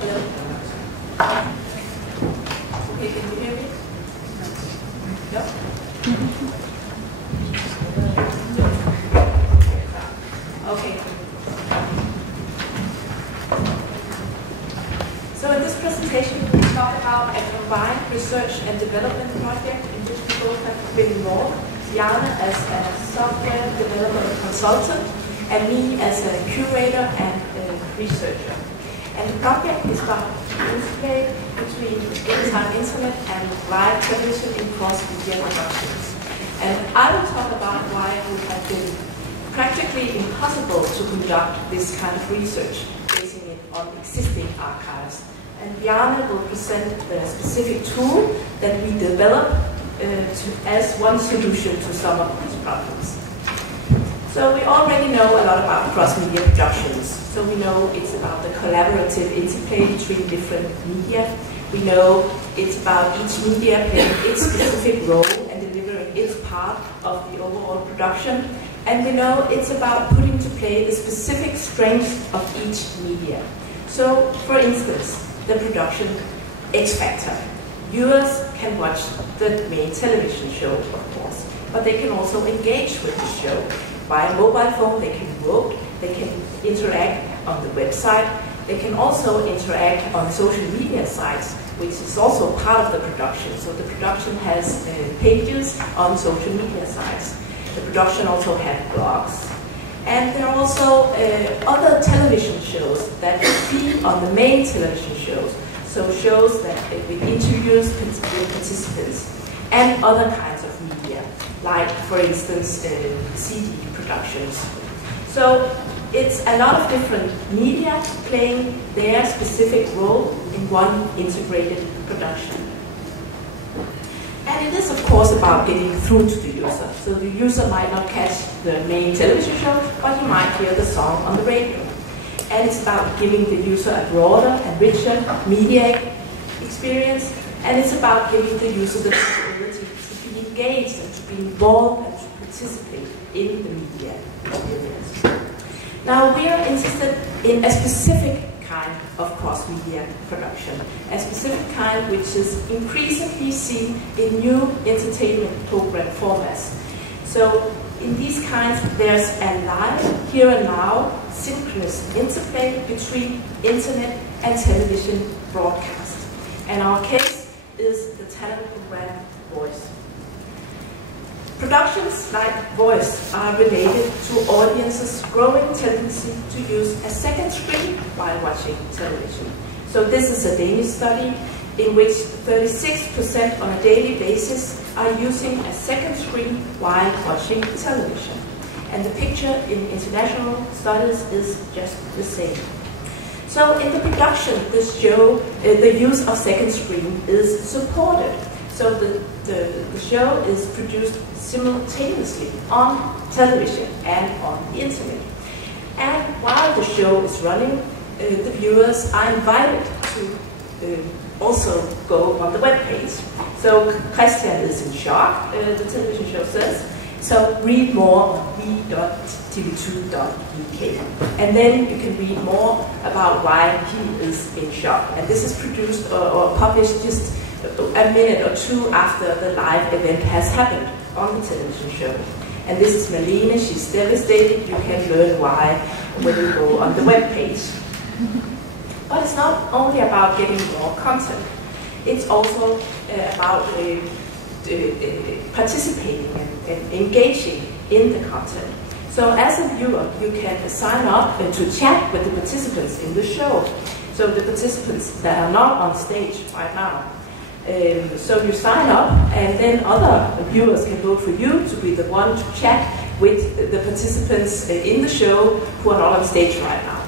Hello? Okay, can you hear me? No? Okay. So in this presentation, we talk about a combined research and development project in which we both have been involved. Jana as a software development consultant, and me as a curator and a researcher. And the project is about interplay between real-time internet and live television in cross-media productions. And I will talk about why it would have been practically impossible to conduct this kind of research, basing it on existing archives. And Jana will present the specific tool that we developed as one solution to some of these problems. So we already know a lot about cross-media productions. So we know it's about the collaborative interplay between different media. We know it's about each media playing its specific role and delivering its part of the overall production. And we know it's about putting to play the specific strengths of each media. So, for instance, the production X Factor. Viewers can watch the main television show, of course, but they can also engage with the show. Via mobile phone, they can vote, they can interact on the website, they can also interact on social media sites, which is also part of the production. So the production has pages on social media sites. The production also has blogs. And there are also other television shows that feed on the main television shows. So shows that with interviews with participants and other kinds of media, like, for instance, CD productions. So it's a lot of different media playing their specific role in one integrated production. And it is, of course, about getting through to the user. So the user might not catch the main television show, but he might hear the song on the radio. And it's about giving the user a broader and richer media experience. And it's about giving the user the possibility to be engaged and to be involved and to participate in the media experience. Now, we are interested in a specific kind of cross-media production, a specific kind which is increasingly seen in new entertainment program formats. So in these kinds, there's a live, here and now, synchronous interplay between internet and television broadcast. And our case is the talent program Voice. Productions like Voice are related to audiences' growing tendency to use a second screen while watching television. So this is a Danish study in which 36% on a daily basis are using a second screen while watching television. And the picture in international studies is just the same. So in the production, this show, the use of second screen is supported. So the show is produced simultaneously on television and on the internet. And while the show is running, the viewers are invited to also go on the web page. So Christian is in shock, the television show says. So read more on v.tv2.dk. And then you can read more about why he is in shock. And this is produced or published just a minute or two after the live event has happened on the television show. And this is Malene, she's devastated. You can learn why when you go on the web page. But it's not only about getting more content. It's also about participating and engaging in the content. So as a viewer, you can sign up to chat with the participants in the show. So the participants that are not on stage right now. So you sign up, and then other viewers can vote for you to be the one to chat with the participants in the show who are not on stage right now.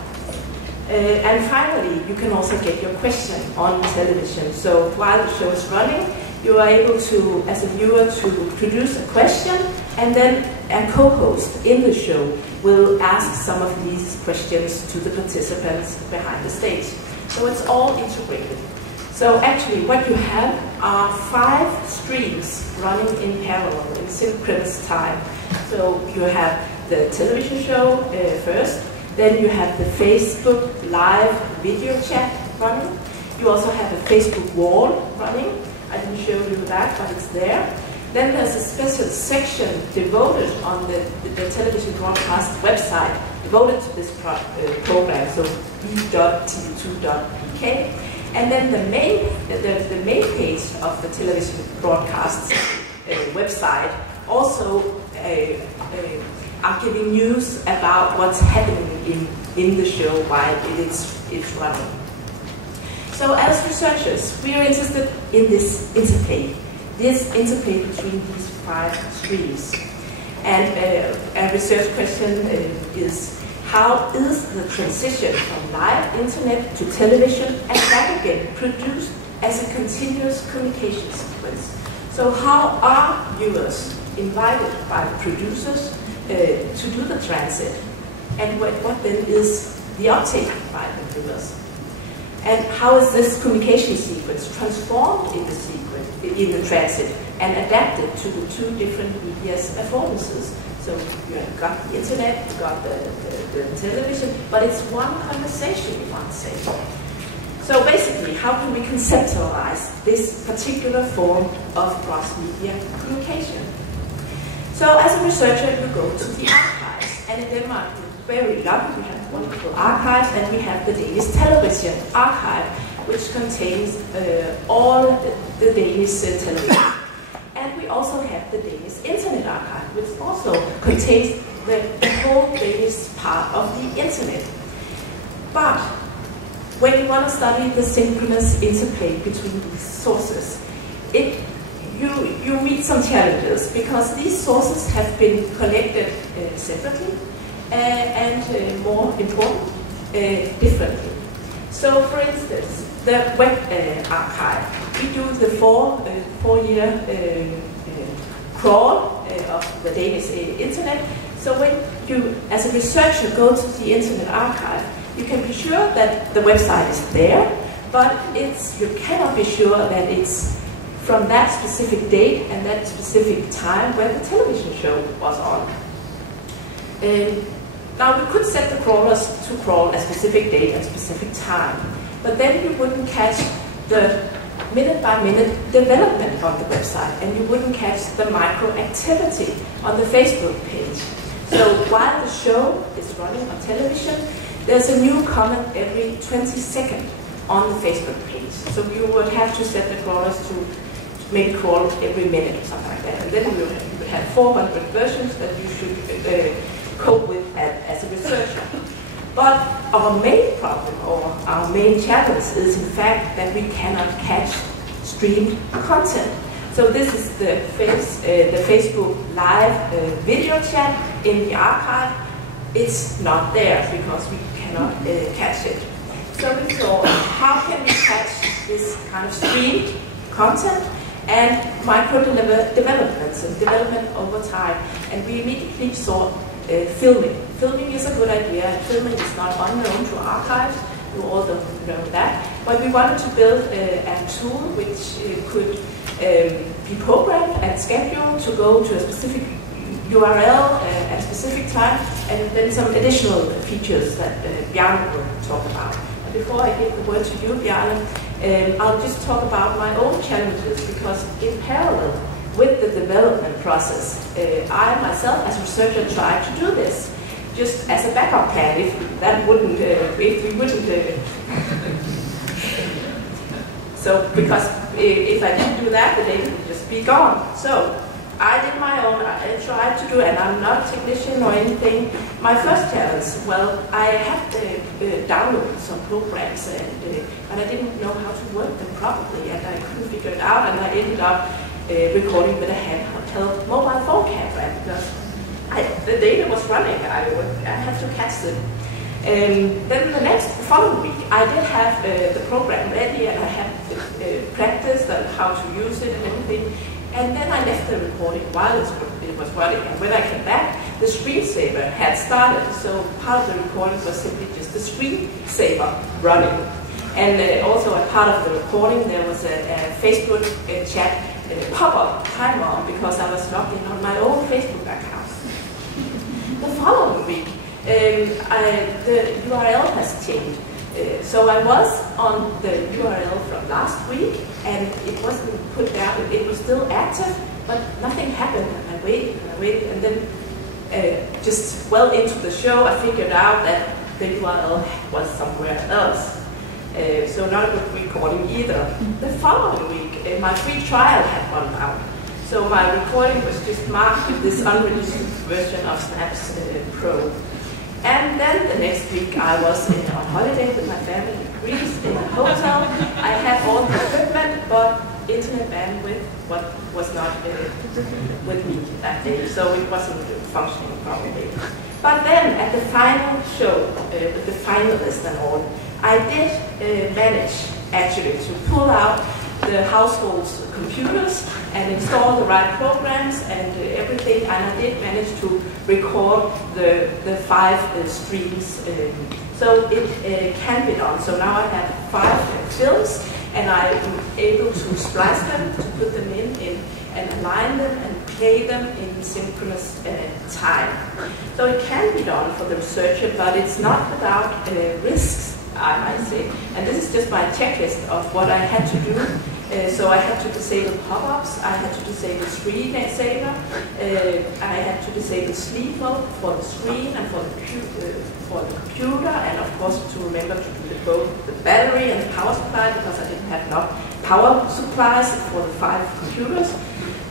And finally, you can also get your question on television. So while the show is running, you are able to, as a viewer, to produce a question, and then a co-host in the show will ask some of these questions to the participants behind the stage. So it's all integrated. So actually what you have are 5 streams running in parallel, in synchronous time. So you have the television show first, then you have the Facebook Live video chat running. You also have a Facebook wall running. I didn't show you that, but it's there. Then there's a special section devoted on the television broadcast website devoted to this program, so b.tv2.pk. And then the main page of the television broadcast website also are giving news about what's happening in the show while it's running. So as researchers, we are interested in this interplay between these 5 streams. And a research question is, how is the transition from live internet to television and back again produced as a continuous communication sequence? So how are viewers invited by the producers to do the transit? And what then is the uptake by the viewers? And how is this communication sequence transformed in the transit and adapted to the 2 different media's affordances? So you have got the internet, you got the television, but it's one conversation, you might say. So basically, how can we conceptualize this particular form of cross-media communication? So as a researcher, you go to the archives, and in Denmark, we're very lucky, we have wonderful archives, and we have the Danish Television Archive, which contains all the Danish television. And we also have the Danish Internet Archive, which also contains the whole Danish part of the internet. But when you want to study the synchronous interplay between these sources, you meet some challenges, because these sources have been collected separately and more important, differently. So for instance, the web archive, we do the four-year crawl of the Danish internet. So when you, as a researcher, go to the Internet Archive, you can be sure that the website is there, but you cannot be sure that it's from that specific date and that specific time when the television show was on. Now we could set the crawlers to crawl a specific date and specific time, but then you wouldn't catch the minute-by-minute development on the website, and you wouldn't catch the micro-activity on the Facebook page. So while the show is running on television, there's a new comment every 20 seconds on the Facebook page. So you would have to set the crawlers to maybe crawl every minute or something like that. And then you would have 400 versions that you should cope with as a researcher. But our main problem, or our main challenge, is in fact that we cannot catch streamed content. So this is the Facebook live video chat in the archive. It's not there because we cannot catch it. So we thought, how can we catch this kind of streamed content and micro-developments and development over time? And we immediately saw filming. Filming is a good idea. Filming is not unknown to archives. You all don't know that. But we wanted to build a tool which could be programmed and scheduled to go to a specific URL at a specific time, and then some additional features that Bjarne will talk about. And before I give the word to you, Bjarne, I'll just talk about my own challenges, because in parallel with the development process, I myself as a researcher tried to do this just as a backup plan if we wouldn't so because if I didn't do that, the data would just be gone. So I did my own, I tried to do it, and I'm not a technician or anything. My first challenge, well, I had downloaded some programs, but I didn't know how to work them properly, and I couldn't figure it out, and I ended up recording with a handheld mobile phone camera, because the data was running. I had to catch them. Then the following week, I did have the program ready, and I had practiced on how to use it and everything. And then I left the recording while it was running. And when I came back, the screensaver had started. So part of the recording was simply just the screensaver running. And also a part of the recording, there was a Facebook chat pop-up timer on, because I was logged in on my own Facebook account. The following week, the URL has changed. So I was on the URL from last week, and it wasn't put down. It was still active, but nothing happened. And I waited, and then just well into the show, I figured out that the URL was somewhere else. So not a good recording either. The following week, my free trial had run out. So my recording was just marked with this unreleased version of Snaps Pro. And then the next week I was on holiday with my family in Greece in a hotel. I had all the equipment, but internet bandwidth was not with me that day, so it wasn't functioning properly. But then at the final show, with the finalists and all, I did manage actually to pull out the household's computers and install the right programs and everything, and I did manage to record the 5 streams. So it can be done. So now I have 5 films, and I'm able to splice them, to put them in and align them and play them in synchronous time. So it can be done for the researcher, but it's not without risks, I might say. And this is just my checklist of what I had to do. So I had to disable pop-ups, I had to disable screensaver, I had to disable sleep mode for the screen and for the computer, and of course to remember to do both the battery and the power supply, because I didn't have enough power supplies for the 5 computers.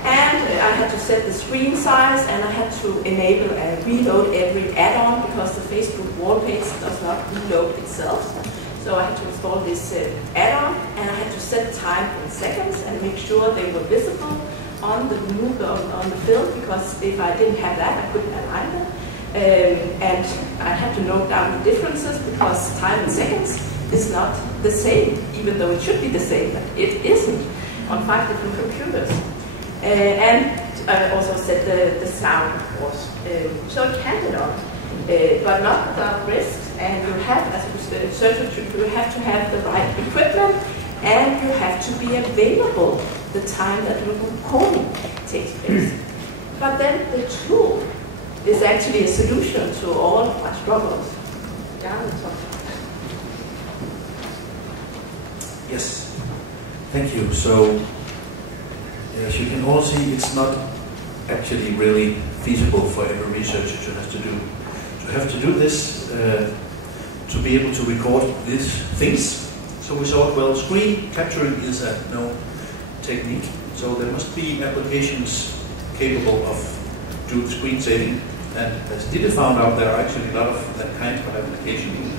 And I had to set the screen size, and I had to enable and reload every add-on, because the Facebook wall page does not reload itself. So I had to install this add-on, and I had to set time in seconds and make sure they were visible on the film, because if I didn't have that, I couldn't align them. And I had to note down the differences, because time in seconds is not the same, even though it should be the same, but it isn't on 5 different computers. And I also set the sound, of course. So it can be done, but not without risks. And you have, as a researcher, you have to have the right equipment, and you have to be available the time that your recording takes place. But then the tool is actually a solution to all of my struggles. Yeah, yes, thank you. So, as you can all see, it's not actually really feasible for every researcher to have to do this. To be able to record these things. So we saw, well, screen capturing is a no technique. So there must be applications capable of doing screen saving. And as Ditte found out, there are actually a lot of that kind of application.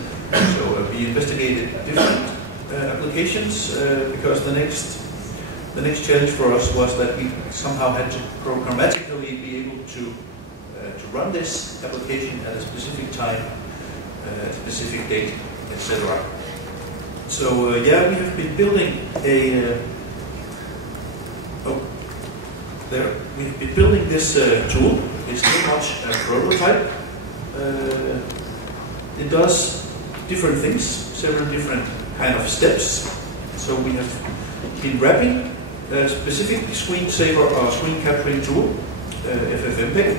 So we investigated different applications because the next challenge for us was that we somehow had to programmatically be able to run this application at a specific time, specific date, etc. So yeah, we have been building we've been building this tool. It's very much a prototype. It does different things, several different kind of steps. So we have been wrapping a specific screensaver or screen capturing tool, FFmpeg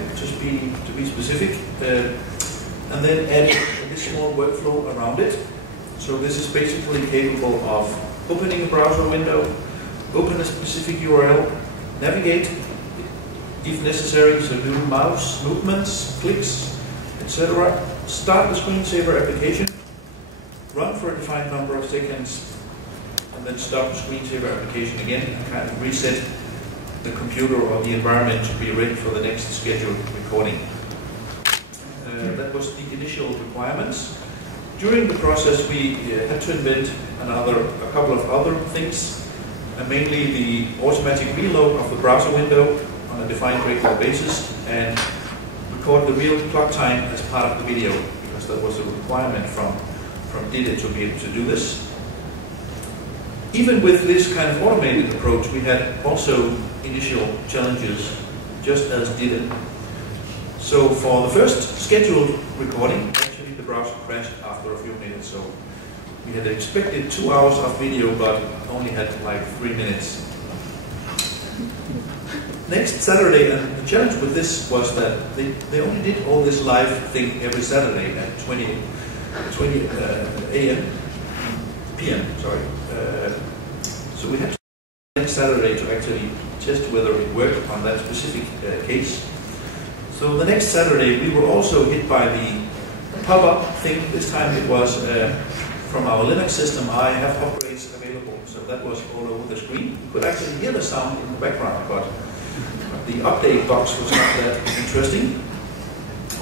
to be specific. And then add a small workflow around it. So this is basically capable of opening a browser window, open a specific URL, navigate if necessary, so do mouse movements, clicks, etc. Start the screensaver application, run for a defined number of seconds, and then stop the screensaver application again and kind of reset the computer or the environment to be ready for the next scheduled recording. That was the initial requirements. During the process, we had to invent a couple of other things, mainly the automatic reload of the browser window on a defined regular basis, and record the real clock time as part of the video, because that was a requirement from Ditte to be able to do this. Even with this kind of automated approach, we had also initial challenges, just as Ditte. So for the first scheduled recording, actually the browser crashed after a few minutes. So we had expected 2 hours of video, but only had like 3 minutes. Next Saturday, and the challenge with this was that they only did all this live thing every Saturday at 20 a.m. p.m. Sorry. So we had to next Saturday to actually test whether it worked on that specific case. So the next Saturday we were also hit by the pop-up thing. This time it was from our Linux system. I have upgrades available, so that was all over the screen. You could actually hear the sound in the background, but the update box was not that interesting.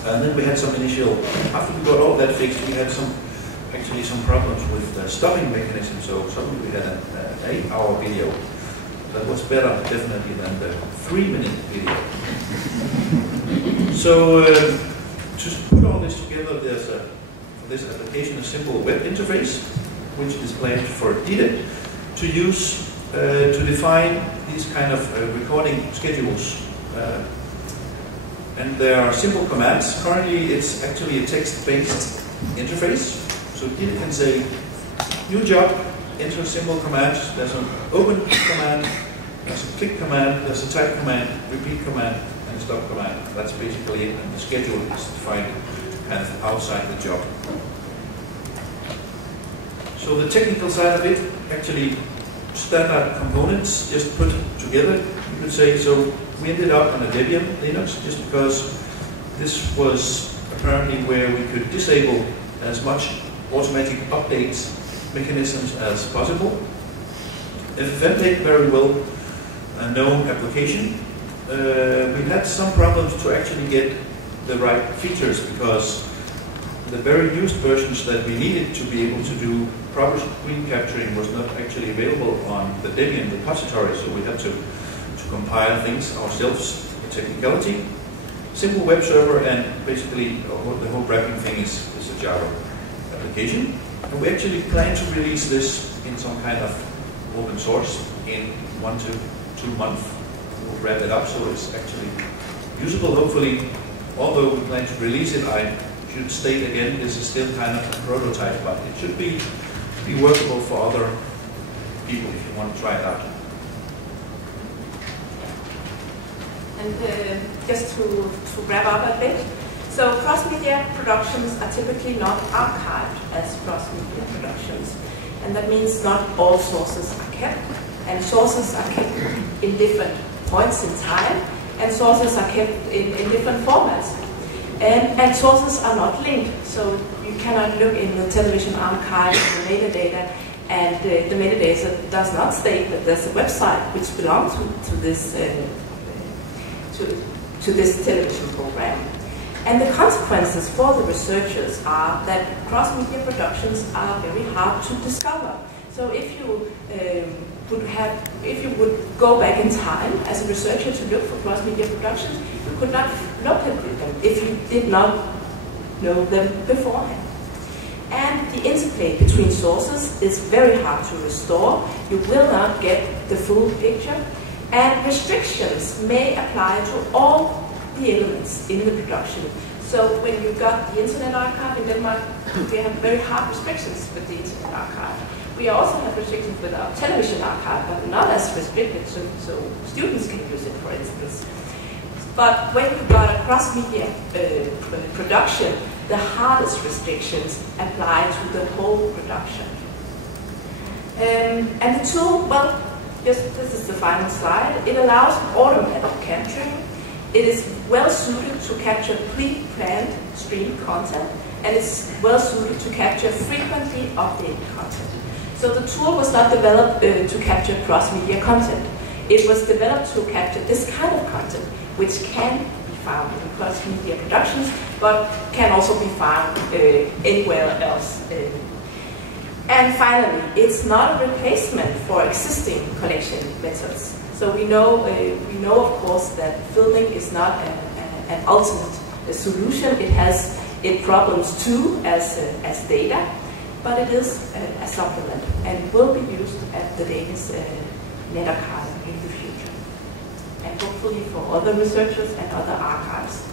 And then we had some initial, after we got all that fixed, we had actually some problems with the stopping mechanism. So suddenly we had an 8-hour video. That was better, definitely, than the 3-minute video. So to put all this together, there's for this application a simple web interface, which is planned for DDET to use to define these kind of recording schedules. And there are simple commands. Currently, it's actually a text-based interface. So DDET can say, new job, enter simple commands. There's an open command, there's a click command, there's a type command, repeat command, and a stop command. That's basically it. And the schedule is defined kind of outside the job. So the technical side of it, actually standard components just put together, you could say. So we ended up on a Debian Linux just because this was apparently where we could disable as much automatic updates mechanisms as possible. FFmpeg, very well known application. We had some problems to actually get the right features because the very used versions that we needed to be able to do proper screen capturing was not actually available on the Debian repository, so we had to compile things ourselves, the technicality. Simple web server, and basically the whole wrapping thing is a Java application. And we actually plan to release this in some kind of open source in 1 to 2 months. We'll wrap it up so it's actually usable, hopefully. Although we plan to release it, I should state again, this is still kind of a prototype, but it should be workable for other people if you want to try it out. And just to wrap up a bit, so cross-media productions are typically not archived as cross-media productions. And that means not all sources are kept. And sources are kept in different points in time. And sources are kept in different formats. And sources are not linked. So you cannot look in the television archive, the metadata, and the metadata does not state that there's a website which belongs to this to this television program. And the consequences for the researchers are that cross-media productions are very hard to discover. So if you would go back in time as a researcher to look for cross-media productions, you could not locate them if you did not know them beforehand. And the interplay between sources is very hard to restore. You will not get the full picture. And restrictions may apply to all the elements in the production. So when you got the Internet Archive in Denmark, we have very hard restrictions with the Internet Archive. We also have restrictions with our television archive, but not as restricted, so students can use it, for instance. But when you got a cross-media production, the hardest restrictions apply to the whole production. And the tool, well, this is the final slide. It allows automatic capturing. It is well suited to capture pre-planned stream content, and it's well suited to capture frequently updated content. So the tool was not developed to capture cross-media content. It was developed to capture this kind of content, which can be found in cross-media productions, but can also be found anywhere else. And finally, it's not a replacement for existing collection methods. So we know of course, that filming is not an ultimate solution. It has its problems too, as data, but it is a supplement and will be used at the Danish Net Archive in the future, and hopefully for other researchers and other archives.